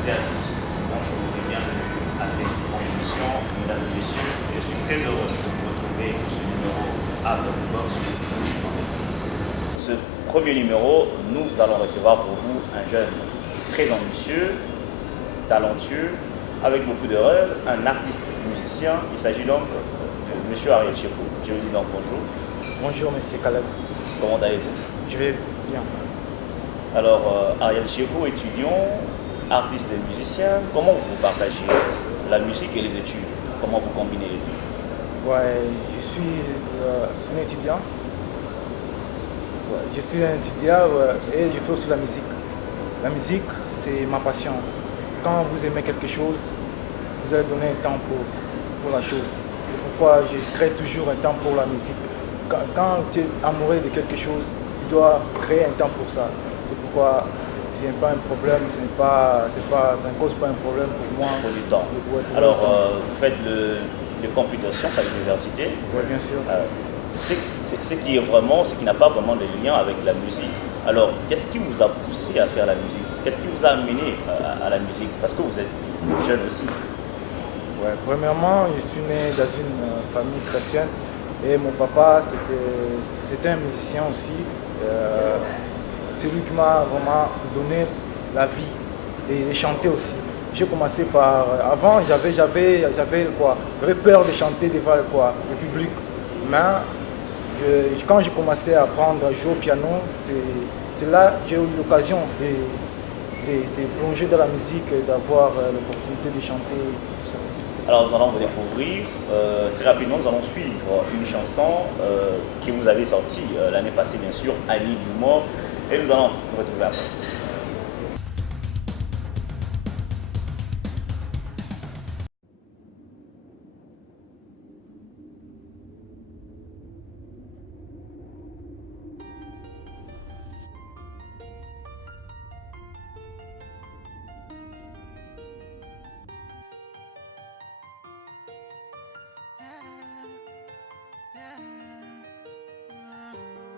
toutes et à tous, bonjour et bienvenue à cette grande émission. Mesdames et messieurs, je suis très heureux de vous retrouver pour ce numéro Out of the Box sur Bouche Entreprise. Ce premier numéro, nous allons recevoir pour vous un jeune très ambitieux, talentueux, avec beaucoup de rêves, un artiste musicien. Il s'agit donc de M. Ariel Chekou. Je vous dis donc bonjour. Bonjour, monsieur Caleb. Comment allez-vous? Je vais bien. Alors, Ariel Chekou, étudiant, artiste et musicien, comment vous partagez la musique et les études? Comment vous combinez les deux? Ouais, je suis un étudiant. Ouais, je suis un étudiant et je fais aussi la musique. La musique, c'est ma passion. Quand vous aimez quelque chose, vous allez donner un temps pour la chose. C'est pourquoi je crée toujours un temps pour la musique. Quand tu es amoureux de quelque chose, tu dois créer un temps pour ça. C'est pourquoi ce n'est pas un problème, ça ne cause pas un problème pour moi. Pour du temps. Alors, vous faites le computer science à l'université. Oui, bien sûr. Ce qui n'a pas vraiment de lien avec la musique. Alors, qu'est-ce qui vous a poussé à faire la musique? Qu'est-ce qui vous a amené à la musique? Parce que vous êtes jeune aussi. Ouais, premièrement, je suis né dans une famille chrétienne et mon papa, c'était un musicien aussi. C'est lui qui m'a vraiment donné la vie et chanter aussi. J'ai commencé par... Avant, j'avais peur de chanter devant le public. Mais quand j'ai commencé à apprendre à jouer au piano, c'est là que j'ai eu l'occasion de se plonger dans la musique et d'avoir l'opportunité de chanter. Tout ça. Alors nous allons vous découvrir. Très rapidement, nous allons suivre une chanson que vous avez sortie l'année passée, bien sûr, Annie d'humour. Et nous allons nous retrouver après.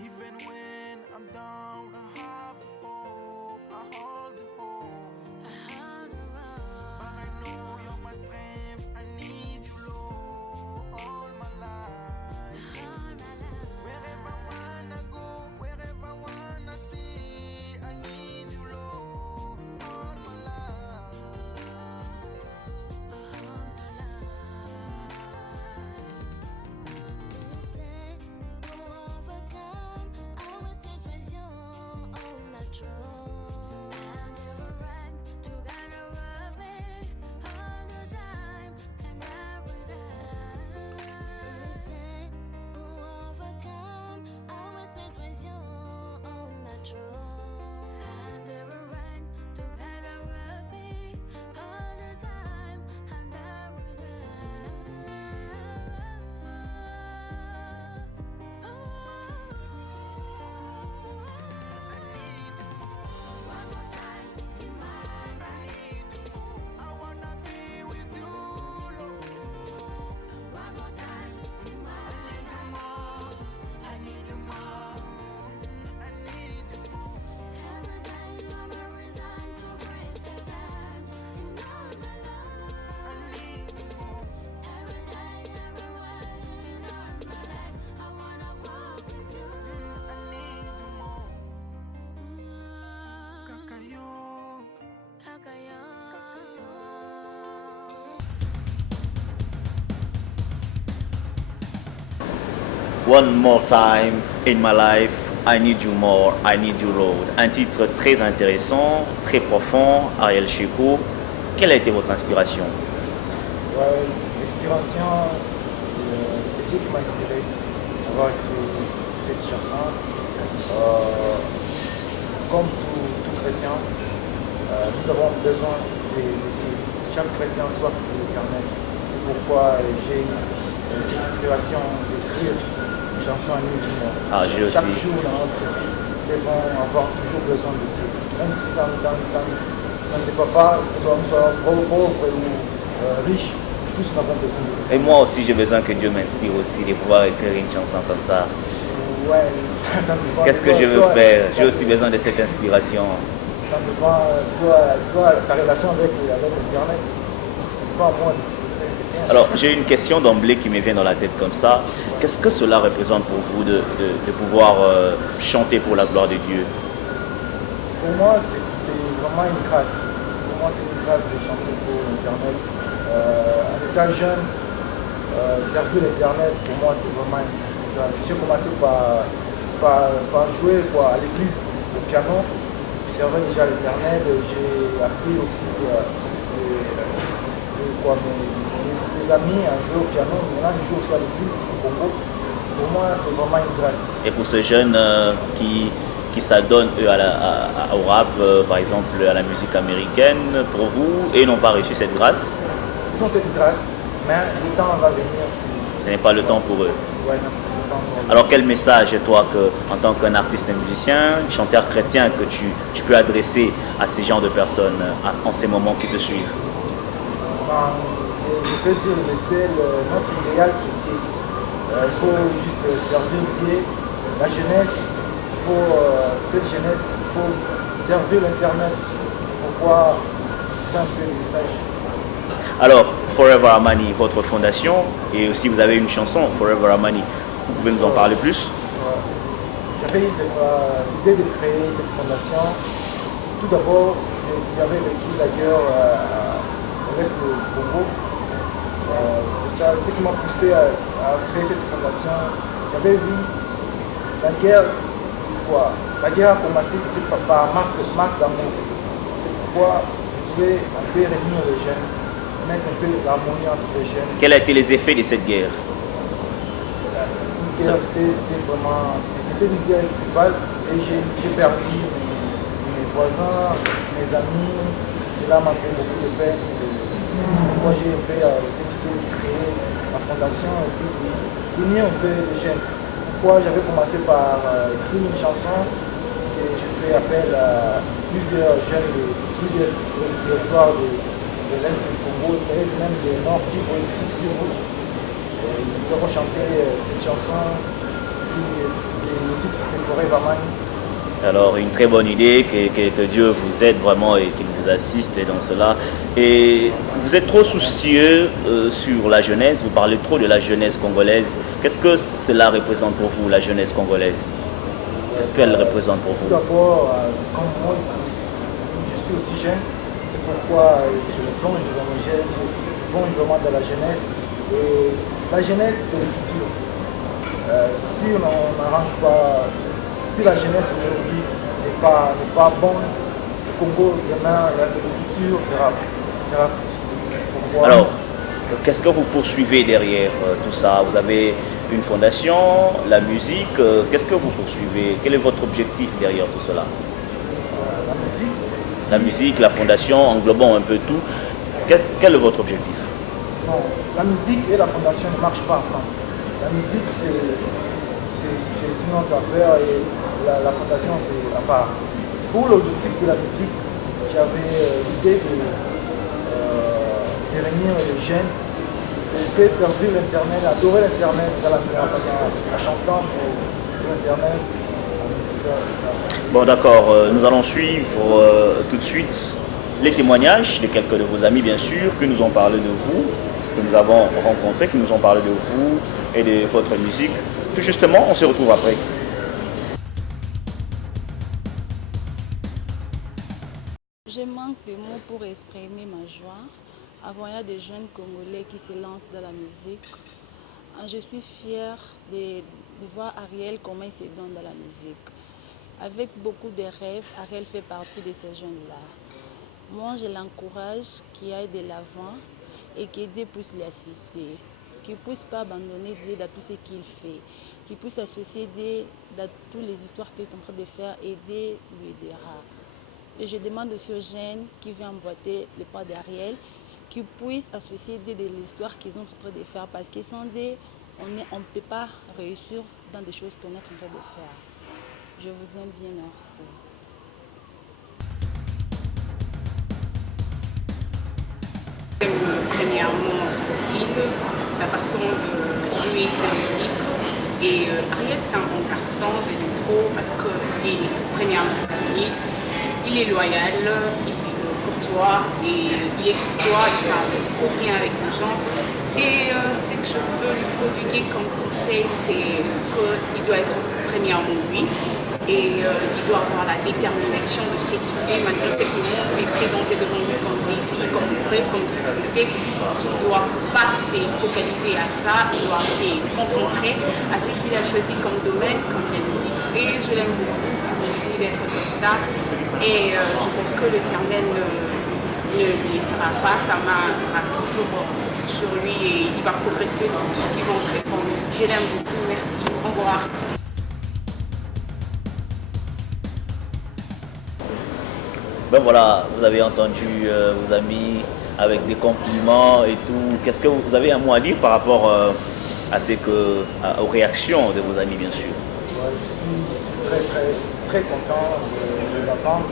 Even when I'm down, I have hope. I hold the hope. But I know you're my strength. I need you, Lord, all my life. Wherever I wanna go, wherever I wanna stay, I need you, Lord, all my life. One More Time in My Life, I Need You More, I Need You Road. Un titre très intéressant, très profond. Ariel Chekou, quelle a été votre inspiration? Ouais, l'inspiration, c'est Dieu qui m'a inspiré à avoir écrit cette chanson. Comme tout chrétien, nous avons besoin de Dieu. Chaque chrétien soit pour l'éternel. C'est pourquoi j'ai cette inspiration d'écrire une chanson à nous. Chaque jour dans notre vie, nous devons avoir toujours besoin de Dieu. Même si ça ne dépend pas, nous soyons pauvres ou riches, tous nous avons besoin de Dieu. Et moi aussi, j'ai besoin que Dieu m'inspire aussi de pouvoir écrire une chanson comme ça. Ouais, ça dépend. Qu'est-ce que je veux faire? J'ai aussi besoin de cette inspiration. ça dépend toi, ta relation avec l'Internet. C'est pas à moi d'utiliser le sien. Alors, j'ai une question d'emblée qui me vient dans la tête comme ça. Qu'est-ce que cela représente pour vous de pouvoir chanter pour la gloire de Dieu? Pour moi, c'est vraiment une grâce. Pour moi, c'est une grâce de chanter pour l'Internet. En étant jeune, servir l'Internet, pour moi, c'est vraiment une grâce. J'ai commencé par jouer à l'église au piano. Je servais déjà l'Internet. J'ai appris aussi mes amis à jouer au piano. Maintenant, je joue aussi à l'église au Congo. Pour moi, c'est vraiment une grâce. Et pour ces jeunes qui s'adonnent eux au rap, par exemple à la musique américaine, pour vous, et n'ont pas reçu cette grâce? Ils ont cette grâce, mais le temps va venir. Ce n'est pas le temps pour eux. Ouais, non, c'est pas encore. Alors quel message, toi, en tant qu'un artiste, un musicien, chanteur chrétien, que tu peux adresser à ces genres de personnes en ces moments qui te suivent? Je peux dire que c'est notre idéal, c'est Dieu. Il faut juste servir Dieu. La jeunesse, cette jeunesse, il faut servir l'Internet. Pourquoi c'est un peu le message. Alors, Forever Amani, votre fondation, et aussi vous avez une chanson, Forever Amani. Vous pouvez nous en parler plus? J'avais l'idée de créer cette fondation. Tout d'abord, j'avais vécu d'ailleurs au reste du Congo. C'est ça, ce qui m'a poussé à créer cette fondation. J'avais vu la guerre. La guerre a commencé par marque d'amour. C'est pourquoi je voulais un peu réunir les jeunes, mettre un peu l'harmonie entre les jeunes. Quels ont été les effets de cette guerre? C'était une guerre tribale et j'ai perdu mes voisins, mes amis. Cela m'a fait beaucoup de peine. Moi j'ai fait cette idée de créer ma fondation et puis unir un peu les jeunes. Pourquoi j'avais commencé par écrire une chanson et j'ai fait appel à plusieurs jeunes de plusieurs territoires de l'Est du Congo et même du Nord qui vont ici Kivu. Nous avons chanté cette chanson le titre c'est Forever Amani. Alors une très bonne idée, que Dieu vous aide vraiment et qu'il vous assiste dans cela. Et vous êtes trop soucieux sur la jeunesse, vous parlez trop de la jeunesse congolaise. Qu'est-ce que cela représente pour vous, la jeunesse congolaise? Qu'est-ce qu'elle représente pour vous? Tout d'abord, comme moi, je suis aussi jeune, c'est pourquoi je me plonge vraiment dans la jeunesse. Et la jeunesse, c'est le futur. Si on n'arrange pas, si la jeunesse aujourd'hui n'est pas bonne, le Congo, demain, le futur sera futur. Alors, qu'est-ce que vous poursuivez derrière tout ça? Vous avez une fondation, la musique, qu'est-ce que vous poursuivez? Quel est votre objectif derrière tout cela? La musique. La musique, la fondation, englobant un peu tout. Quel est votre objectif? Non, la musique et la fondation ne marchent pas ensemble. La musique, c'est une autre affaire et la fondation, c'est à part. Pour l'objectif de la musique, j'avais l'idée de réunir les jeunes, de servir l'Internet, adorer l'Internet en chantant pour l'Internet. Bon d'accord, nous allons suivre tout de suite les témoignages de quelques de vos amis bien sûr, qui nous ont parlé de vous, que nous avons rencontrés, qui nous ont parlé de vous et de votre musique. Tout justement, on se retrouve après. Je manque de mots pour exprimer ma joie. Avant, il y a des jeunes Congolais qui se lancent dans la musique. Je suis fière de voir Ariel comment il se donne dans la musique. Avec beaucoup de rêves, Ariel fait partie de ces jeunes-là. Moi, je l'encourage qu'il aille de l'avant et que Dieu puisse l'assister. Qu'il ne puisse pas abandonner Dieu dans tout ce qu'il fait. Qu'il puisse associer Dieu dans toutes les histoires qu'il est en train de faire et Dieu lui aidera. Et je demande aussi aux jeunes qui viennent emboîter le pas d'Ariel qu'ils puissent associer Dieu de l'histoire qu'ils sont en train de faire parce que sans Dieu, on ne peut pas réussir dans des choses qu'on est en train de faire. Je vous aime bien, merci. Premièrement, son style, sa façon de jouer sa musique. Et Ariel, c'est un bon garçon, je l'aime trop parce qu'il est premièrement timide. il est loyal, il est courtois, et il est courtois, il parle trop bien avec les gens. Et ce que je peux lui prodiguer comme conseil, c'est qu'il doit être premièrement lui, et il doit avoir la détermination de ce qu'il fait, malgré ce que le monde lui est présenté devant lui comme défi, comme épreuve, comme difficulté. Il ne doit pas se focaliser à ça, il doit se concentrer à ce qu'il a choisi comme domaine, comme la musique. Et je l'aime beaucoup, il continue d'être comme ça. Et je pense que l'Éternel ne le laissera pas, sa main sera toujours sur lui et il va progresser dans tout ce qui va entreprendre. Je l'aime beaucoup, merci, au revoir. Ben voilà, vous avez entendu vos amis avec des compliments et tout. Qu'est-ce que vous avez un mot à dire par rapport aux réactions de vos amis, bien sûr? Ouais, je suis très content de l'entendre.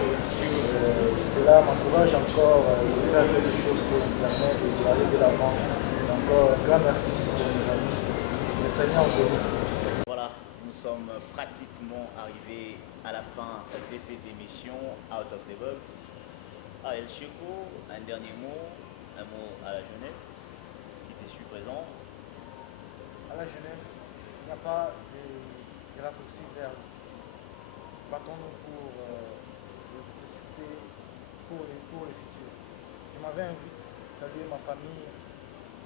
Cela m'encourage encore de faire quelque chose pour le planète et d'aller de l'avant. Encore un grand merci pour mes amis. Le Seigneur vous bénisse. Voilà, nous sommes pratiquement arrivés à la fin de cette émission Out of the Box. El Chico, un dernier mot, un mot à la jeunesse qui était su présent. À la jeunesse, il n'y a pas de raccourci vers le succès. Battons-nous pour le succès, pour le futur. Je m'avais invité à saluer ma famille,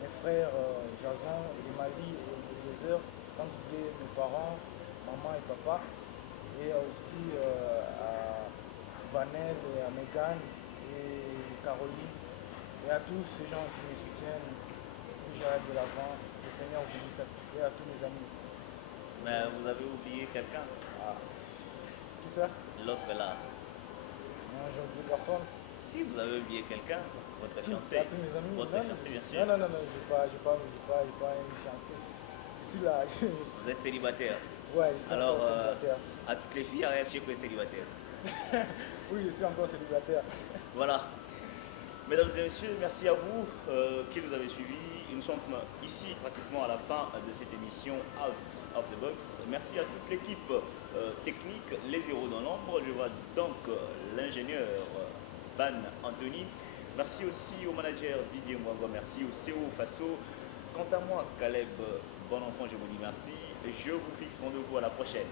mes frères Jason, Mali et Eliezer, sans oublier mes parents, maman et papa, et aussi à Vanel et à Megan et Caroline, et à tous ces gens qui me soutiennent, que j'arrête de l'avant. Le Seigneur vous bénisse et à tous mes amis aussi. Mais vous avez oublié quelqu'un? Qui ça? L'autre est là. Non, j'ai oublié personne. Si vous avez oublié quelqu'un, votre fiancé. À tous mes amis. Votre fiancé, bien sûr. Non, je n'ai pas une fiancée. Je suis là. Vous êtes célibataire. Ouais, je suis Alors, encore célibataire. à toutes les filles, Ariel Chico est célibataire. Oui, je suis encore célibataire. Voilà. Mesdames et messieurs, merci à vous qui nous avez suivis. Nous sommes ici pratiquement à la fin de cette émission Out of the Box. Merci à toute l'équipe technique, les héros dans l'ombre. Je vois donc l'ingénieur Ban Anthony. Merci aussi au manager Didier Mwangwa. Merci au CO Faso. Quant à moi, Caleb Bonenfant, je vous dis merci. Je vous fixe rendez-vous à la prochaine.